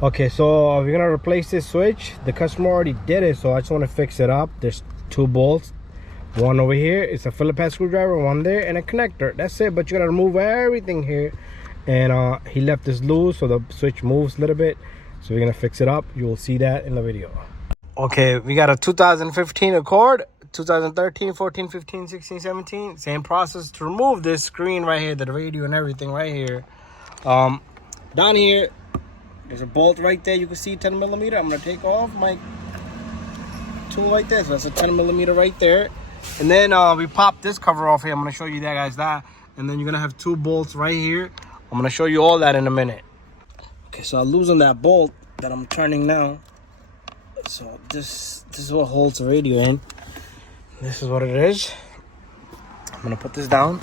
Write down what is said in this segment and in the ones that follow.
Okay, so we're gonna replace this switch. The customer already did it, so I just want to fix it up. There's two bolts, one over here. It's a Phillips head screwdriver, one there, and a connector. That's it. But you gotta remove everything here. And he left this loose, so the switch moves a little bit. So we're gonna fix it up. You will see that in the video. Okay, we got a 2015 Accord, 2013, 14, 15, 16, 17. Same process to remove this screen right here, the radio and everything right here. Down here, there's a bolt right there. You can see 10 millimeter. I'm gonna take off my tool right there. So that's a 10 millimeter right there. And then we pop this cover off here. I'm gonna show you that, guys, that. And then you're gonna have two bolts right here. I'm gonna show you all that in a minute. Okay, so I'm losing that bolt that I'm turning now. So this is what holds the radio in. This is what it is. I'm gonna put this down.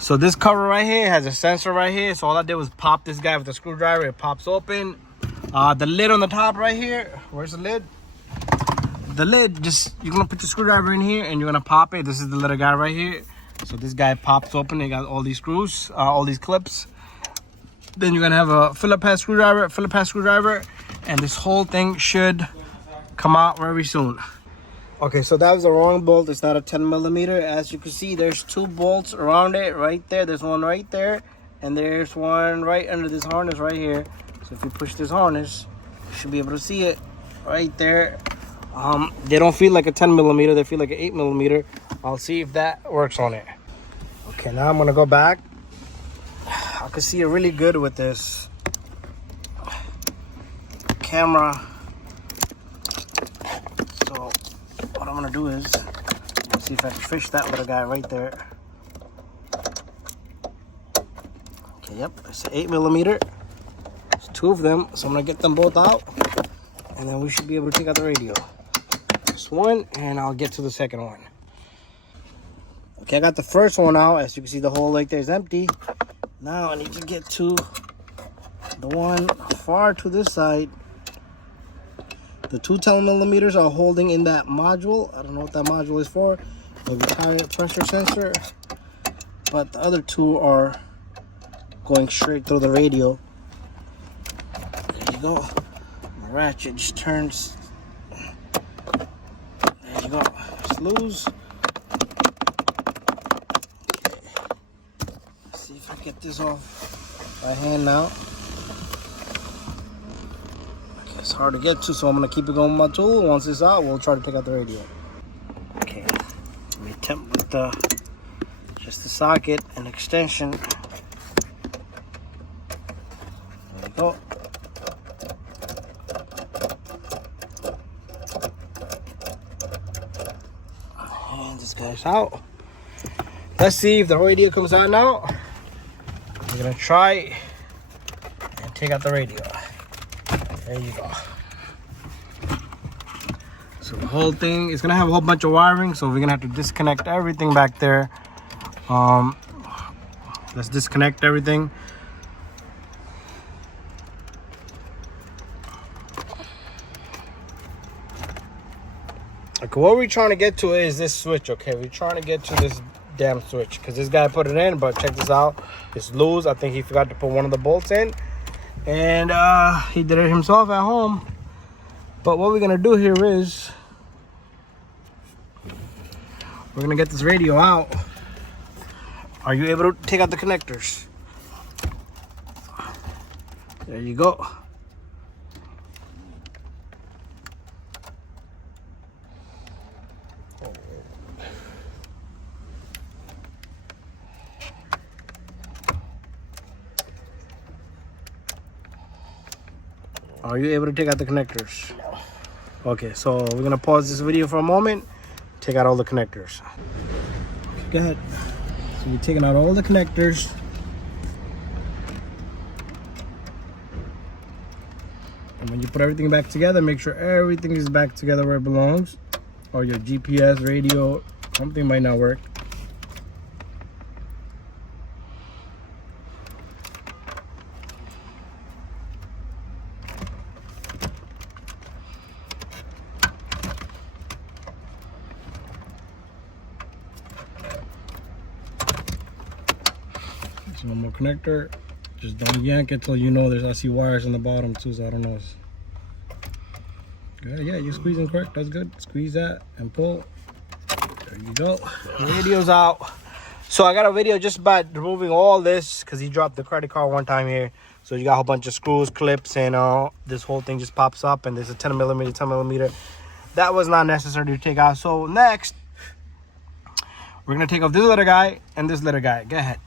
So this cover right here has a sensor right here. So all I did was pop this guy with a screwdriver. It pops open. The lid on the top right here. Where's the lid? The lid, just you're gonna put your screwdriver in here and you're gonna pop it. This is the little guy right here. So this guy pops open. It got all these screws, all these clips. Then you're gonna have a Phillips head screwdriver, and this whole thing should come out very soon. Okay, so that was the wrong bolt. It's not a 10 millimeter. As you can see, there's two bolts around it right there. There's one right there, and there's one right under this harness right here. So if you push this harness, you should be able to see it right there. They don't feel like a 10 millimeter. They feel like an 8 millimeter. I'll see if that works on it. Okay, now I'm gonna go back. I can see it really good with this camera. So what I'm gonna do is see if I can fish that little guy right there. Okay, yep, it's an 8 millimeter. There's two of them, so I'm gonna get them both out, and then we should be able to take out the radio. This one, and I'll get to the second one. Okay, I got the first one out. As you can see, the hole right there is empty. Now I need to get to the one far to this side. The two 10 millimeters are holding in that module. I don't know what that module is for. Maybe tire pressure sensor. But the other two are going straight through the radio. There you go. The ratchet just turns. There you go. It's loose. See if I get this off by hand now. Okay, it's hard to get to, so I'm gonna keep it going with my tool. Once it's out, we'll try to take out the radio. Okay, let me attempt with just the socket and extension. There we go. And this guy's out. Let's see if the radio comes out now. We're gonna try and take out the radio. There you go. So the whole thing is gonna have a whole bunch of wiring, so we're gonna have to disconnect everything back there. Let's disconnect everything. Okay, what we're trying to get to is this switch. Okay, we're trying to get to this damn switch because this guy put it in, but check this out, it's loose. I think he forgot to put one of the bolts in, and he did it himself at home. But what we're gonna do here is we're gonna get this radio out. Are you able to take out the connectors? There you go. Are you able to take out the connectors? No. Okay, so we're gonna pause this video for a moment, take out all the connectors. Okay, go ahead. So we're taking out all the connectors. And when you put everything back together, make sure everything is back together where it belongs. Or your GPS, radio, something might not work. One more connector. Just don't yank it till you know I see wires on the bottom too, so I don't know. Good, yeah, you're squeezing correct. That's good. Squeeze that and pull. There you go. The video's out. So I got a video just about removing all this because he dropped the credit card one time here. So you got a whole bunch of screws, clips, and this whole thing just pops up, and there's a 10 millimeter. That was not necessary to take out. So next, we're gonna take off this little guy and this little guy. Go ahead.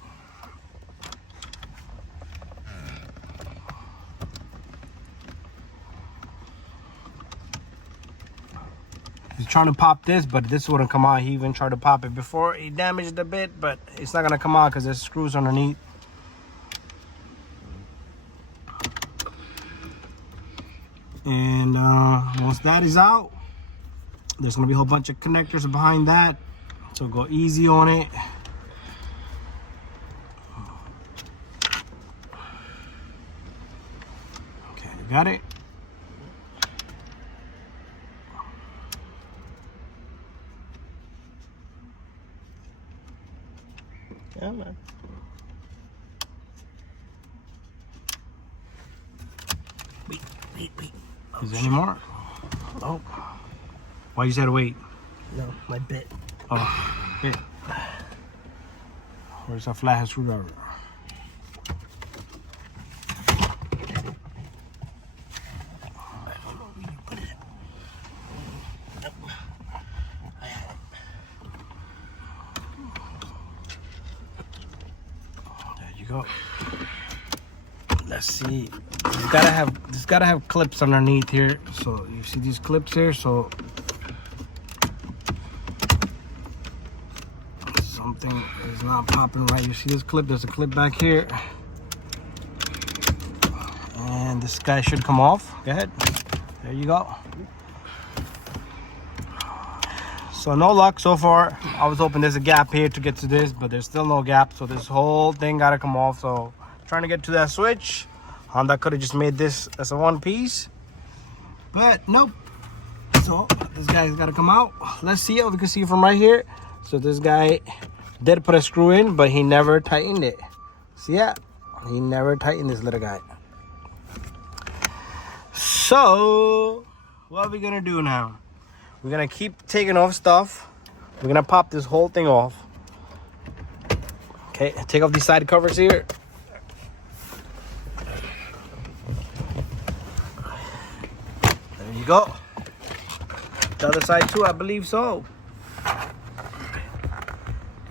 He's trying to pop this, but this wouldn't come out. He even tried to pop it before. He damaged a bit, but it's not gonna come out because there's screws underneath. And once that is out, there's gonna be a whole bunch of connectors behind that. So go easy on it. Okay, got it. Yeah, man. Wait. Is there any more? Oh. Why you said wait? No, my bit. Oh, bit. Where's a flathead screwdriver? Go. Let's see. It's gotta have clips underneath here. So you see these clips here. So something is not popping right. You see this clip? There's a clip back here, and this guy should come off. Go ahead. There you go. So no luck so far. I was hoping there's a gap here to get to this, but there's still no gap. So this whole thing gotta come off. So trying to get to that switch. Honda could have just made this as a one piece, but nope. So this guy's gotta come out. Let's see if we can see from right here. So this guy did put a screw in, but he never tightened it. See that? He never tightened this little guy. So what are we gonna do now? We're gonna keep taking off stuff. We're gonna pop this whole thing off. Okay, take off these side covers here. There you go. The other side too, I believe so.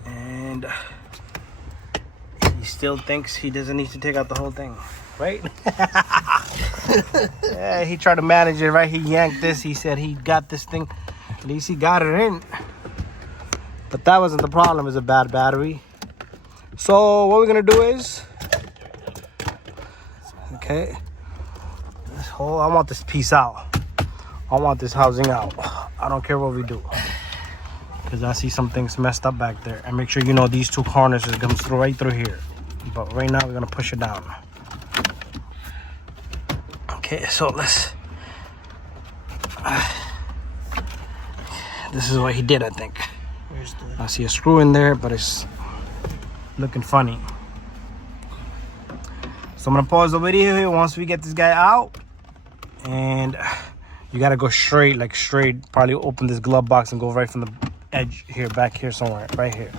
And he still thinks he doesn't need to take out the whole thing, right? Yeah, he tried to manage it, right? He yanked this. He said he got this thing. At least he got it in. But that wasn't the problem. It was a bad battery. So what we're gonna do is, okay, this whole, I want this piece out. I want this housing out. I don't care what we do, because I see some things messed up back there. And make sure you know these two harnesses comes through right through here. But right now we're gonna push it down. Okay, so let's. This is what he did, I think. I see a screw in there, but it's looking funny. So I'm gonna pause the video here once we get this guy out, and you gotta go straight, like straight. Probably open this glove box and go right from the edge here, back here somewhere, right here.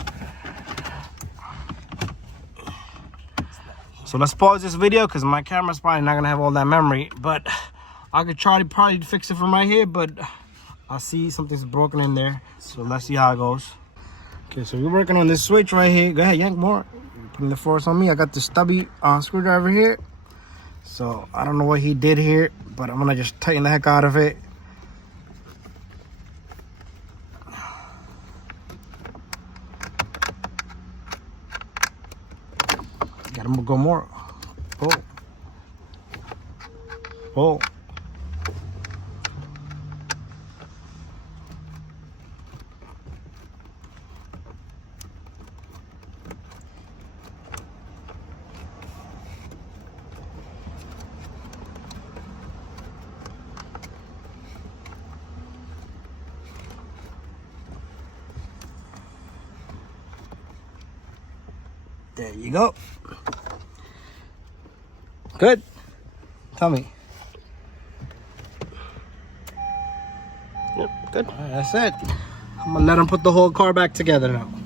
So let's pause this video because my camera's probably not gonna have all that memory, but I could try to probably fix it from right here, but I see something's broken in there. So let's see how it goes. Okay, so we're working on this switch right here. Go ahead, yank more. Putting the force on me. I got the stubby screwdriver here. So I don't know what he did here, but I'm gonna just tighten the heck out of it. Gotta go more. Oh. Oh. There you go. Good? Tell me. Yep, good. All right, that's it. I'm gonna let him put the whole car back together now.